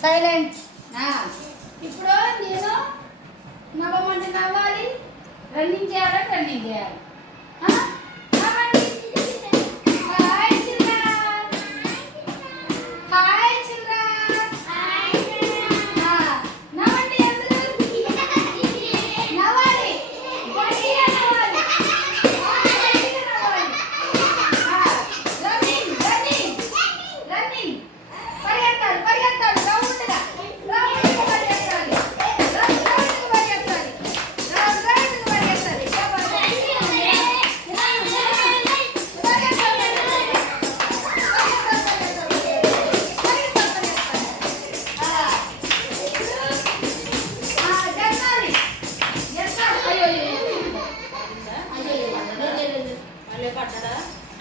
Silent. ఇప్పుడు నేను నవ్వమంటే నవ్వాలి రన్నింగ్ చేయాలి రన్నింగ్ చేయాలి.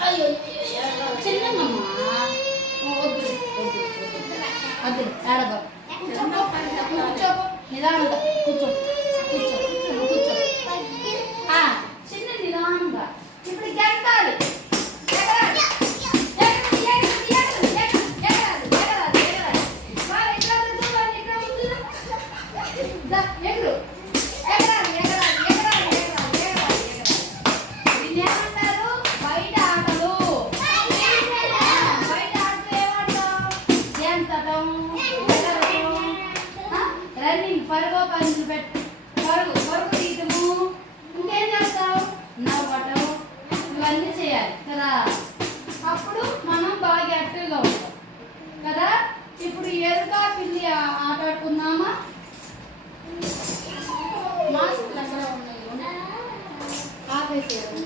అయ్యో చిన్నమ్మా. అదే ఆడబా కూర్చో నిదానంగా కూర్చో. రన్నింగ్ పరుగో పరుగు పెట్టు పరుగు పరుగు తీయటము ఇంకేం చేస్తావు? నవ్వటం. ఇవన్నీ చేయాలి కదా? అప్పుడు మనం బాగా యాక్టివ్గా ఉంటాం కదా? ఇప్పుడు ఎరుక పిల్లి ఆటాడుకుందామా మాస్కులు ఉన్నాయి ఆపేసేయాలి